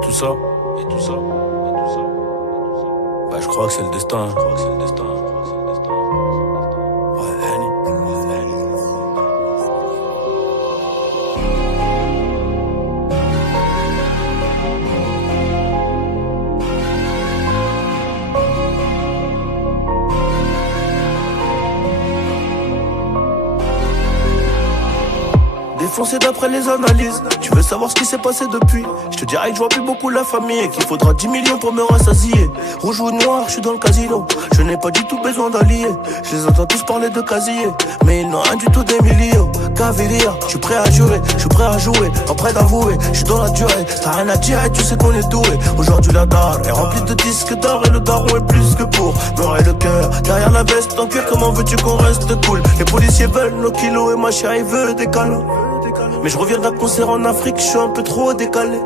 Et tout ça, et tout ça, et tout ça. Bah, je crois que c'est le destin. Ouais, Henny. Défoncé d'après les analyses. Tu veux savoir ce qui s'est passé depuis? Je te dirais que je vois plus beaucoup la famille et qu'il faudra 10 millions pour me rassasier. Rouge ou noir, je suis dans le casino. Je n'ai pas du tout besoin d'alliés. Je les entends tous parler de casier, mais ils n'ont rien du tout des millions. Cavalier, je suis prêt à jurer, je suis prêt à jouer, pas prêt d'avouer. Je suis dans la durée, t'as rien à dire et tu sais qu'on est doué. Aujourd'hui la dalle est remplie de disques d'or et le daron est plus que pour noirrer le cœur. Derrière la veste en cuir, comment veux-tu qu'on reste cool? Les policiers veulent nos kilos et ma chérie veut des câlins. Mais je reviens d'un concert en Afrique, je suis un peu trop décalé.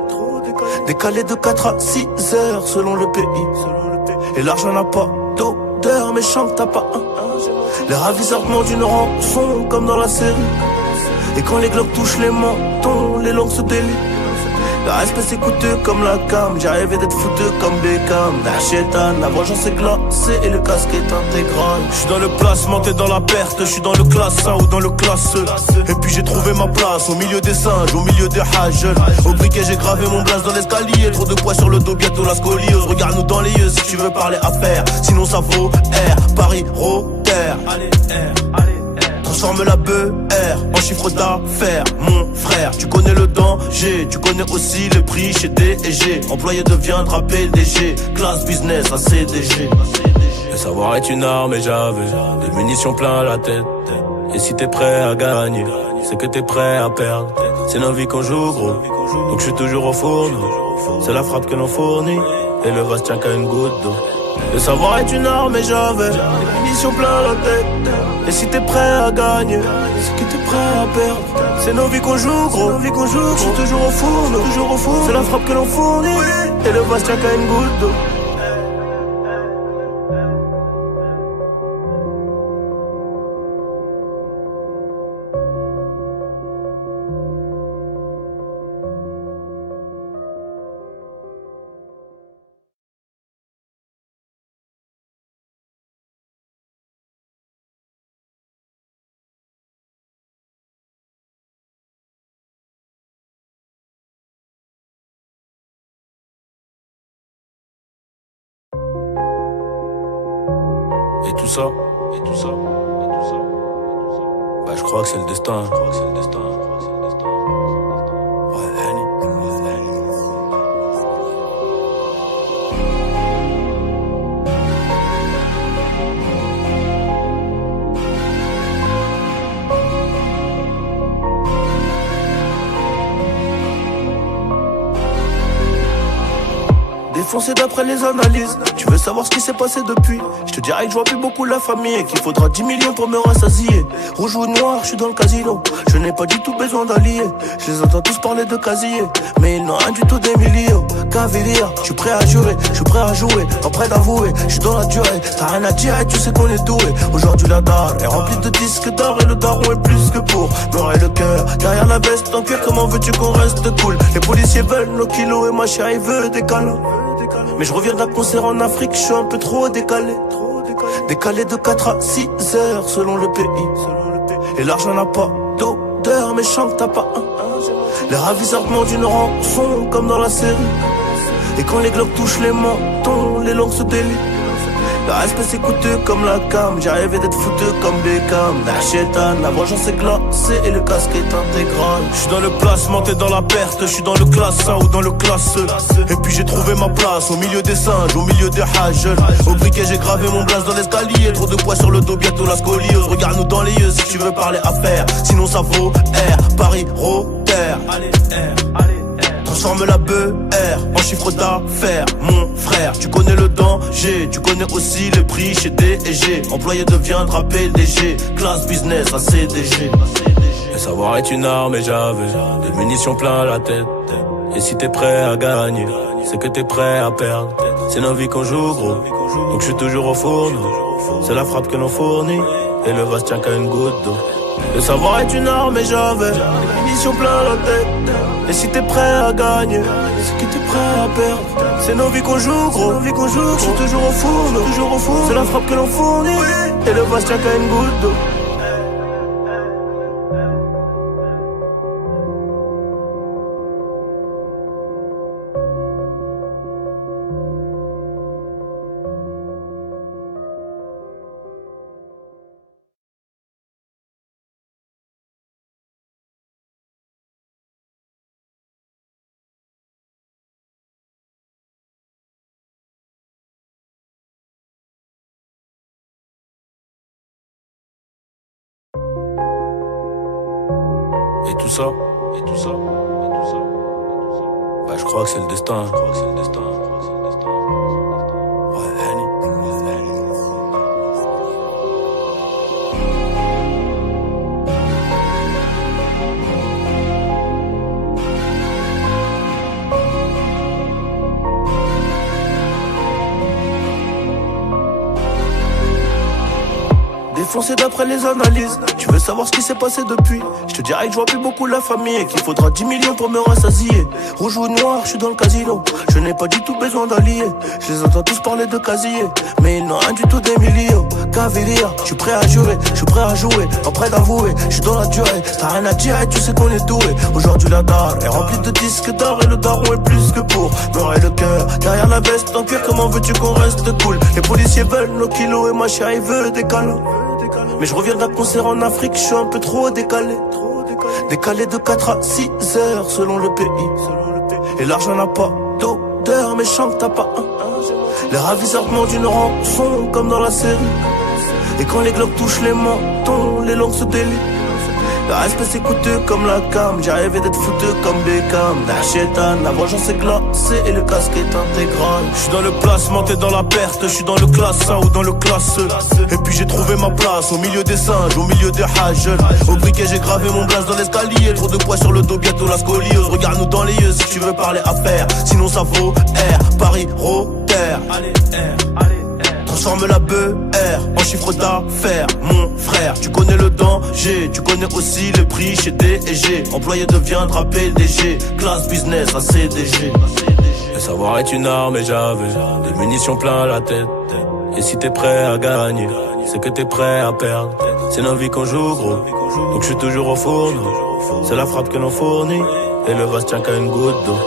Décalé de 4 à 6 heures selon le pays. Et l'argent n'a pas d'odeur, mais chante t'as pas un. Les ravisseurs demandent une rançon comme dans la série. Et quand les globes touchent les mentons, les langues se délient. Le respect c'est coûteux comme la cam. J'ai rêvé d'être foutu comme Beckham. Nachétan, la vengeance est glacée et le casque est intégral. Je suis dans le placement, t'es dans la perte. Je suis dans le classe 1 ou dans le classe E. Et puis j'ai trouvé ma place au milieu des singes, au milieu des hages. Au briquet j'ai gravé mon blaze dans l'escalier. Trop de poids sur le dos, bientôt la scoliose. Regarde-nous dans les yeux si tu veux parler affaires. Sinon ça vaut R, Paris, Rotter. Allez R, allez. Transforme la BR en chiffre d'affaires, mon frère. Tu connais le danger, tu connais aussi le prix chez D&G. Employé deviendra PDG, classe business à CDG. Le savoir est une arme et j'avais des munitions plein la tête. Et si t'es prêt à gagner, c'est que t'es prêt à perdre. C'est nos vies qu'on joue gros, donc je suis toujours au fourneau. C'est la frappe que l'on fournit, et le vase tient qu'à une goutte d'eau. Le savoir est une arme et j'avais des munitions plein la tête. Et si t'es prêt à gagner, c'est que t'es prêt à perdre. C'est nos vies qu'on joue gros, je suis toujours au four, c'est la frappe que l'on fournit, et le vase tient qu'à une goutte d'eau. Et tout ça, et tout ça, et tout ça. Bah, je crois que c'est le destin. Ouais, Henny. Défoncé d'après les analyses. Tu veux savoir ce qui s'est passé depuis? Je te dirais que je vois plus beaucoup la famille et qu'il faudra 10 millions pour me rassasier. Rouge ou noir, je suis dans le casino. Je n'ai pas du tout besoin d'alliés. Je les entends tous parler de casier, mais ils n'ont rien du tout des millions. Cavalier, je suis prêt à jurer, je suis prêt à jouer, pas prêt d'avouer. Je suis dans la durée, t'as rien à dire et tu sais qu'on est doué. Aujourd'hui la dalle est remplie de disques d'or et le daron est plus que pour noirrer le cœur. Derrière la veste en cuir, comment veux-tu qu'on reste cool? Les policiers veulent nos kilos et ma chérie veut des câlins. Mais je reviens d'un concert en Afrique, je suis un peu trop décalé. Décalé de 4 à 6 heures selon le pays. Et l'argent n'a pas d'odeur, mais chante t'as pas un. Les ravisseurs demandent une rançon comme dans la série. Et quand les globes touchent les mentons, les langues se délient. Le respect c'est coûteux comme la cam. J'ai rêvé d'être foutu comme Beckham. Nachétan, la vengeance est glacée et le casque est intégral. Je suis dans le placement, t'es dans la perte. Je suis dans le classe 1 ou dans le classe E. Et puis j'ai trouvé ma place au milieu des singes, au milieu des hages. Au briquet j'ai gravé mon blaze dans l'escalier. Trop de poids sur le dos, bientôt la scoliose. Regarde-nous dans les yeux si tu veux parler affaires. Sinon ça vaut R, Paris, Rotter. Allez R, allez. Transforme la BR en chiffre d'affaires, mon frère. Tu connais le danger, tu connais aussi le prix chez D&G. Employé deviendra PDG, classe business à CDG. Le savoir est une arme et j'avais des munitions plein la tête. Et si t'es prêt à gagner, c'est que t'es prêt à perdre. C'est nos vies qu'on joue gros, donc je suis toujours au fourneau. C'est la frappe que l'on fournit, et le vase tient qu'à une goutte d'eau. Le savoir est une arme et j'avais des munitions plein la tête. Et si t'es prêt à gagner, c'est que t'es prêt à perdre. C'est nos vies qu'on joue, gros. Je suis toujours au four, c'est la frappe que l'on fournit. Et le vase tient qu'à une goutte d'eau. Et tout ça, bah je crois que c'est le destin. Ouais, Annie. Défoncé d'après les analyses. Tu veux savoir ce qui s'est passé depuis? Je te dirais que je vois plus beaucoup la famille et qu'il faudra 10 millions pour me rassasier. Rouge ou noir, je suis dans le casino. Je n'ai pas du tout besoin d'alliés. Je les entends tous parler de casier, mais ils n'ont rien du tout d'Emilio. Cavalier, je suis prêt à jurer, je suis prêt à jouer, pas prêt d'avouer. Je suis dans la durée, t'as rien à dire et tu sais qu'on est doué. Aujourd'hui la dalle est remplie de disques d'or et le daron est plus que pour noir et le cœur. Derrière la veste en cuir, comment veux-tu qu'on reste cool? Les policiers veulent nos kilos et ma chérie veut des câlins. Mais je reviens d'un concert en Afrique, je suis un peu trop décalé. Décalé de 4 à 6 heures selon le pays. Et l'argent n'a pas d'odeur, mais chante t'as pas un. Les ravisseurs demandent une rançon comme dans la série. Et quand les globes touchent les mentons, les langues se délient. Le respect c'est coûteux comme la cam. J'ai rêvé d'être fouteux comme Beckham. D'Achetan, la vengeance est glacée et le casque est intégral. Je suis dans le placement, t'es dans la perte. Je suis dans le classe 1 ou dans le classe E. Et puis j'ai trouvé ma place au milieu des singes, au milieu des hages. Au briquet j'ai gravé mon blaze dans l'escalier. Trop de poids sur le dos, bientôt la scoliose. Regarde-nous dans les yeux si tu veux parler affaires. Sinon ça vaut R, Paris, Rotter. Allez R, allez. Transforme la BR en chiffre d'affaires, mon frère. Tu connais le danger, tu connais aussi le prix chez D&G. Employé deviendra PDG, classe business à CDG. Le savoir est une arme et j'avais des munitions plein la tête. Et si t'es prêt à gagner, c'est que t'es prêt à perdre. C'est nos vies qu'on joue, gros. Donc je suis toujours au fourneau. C'est la frappe que l'on fournit. Et le vase tient qu'à une goutte d'eau.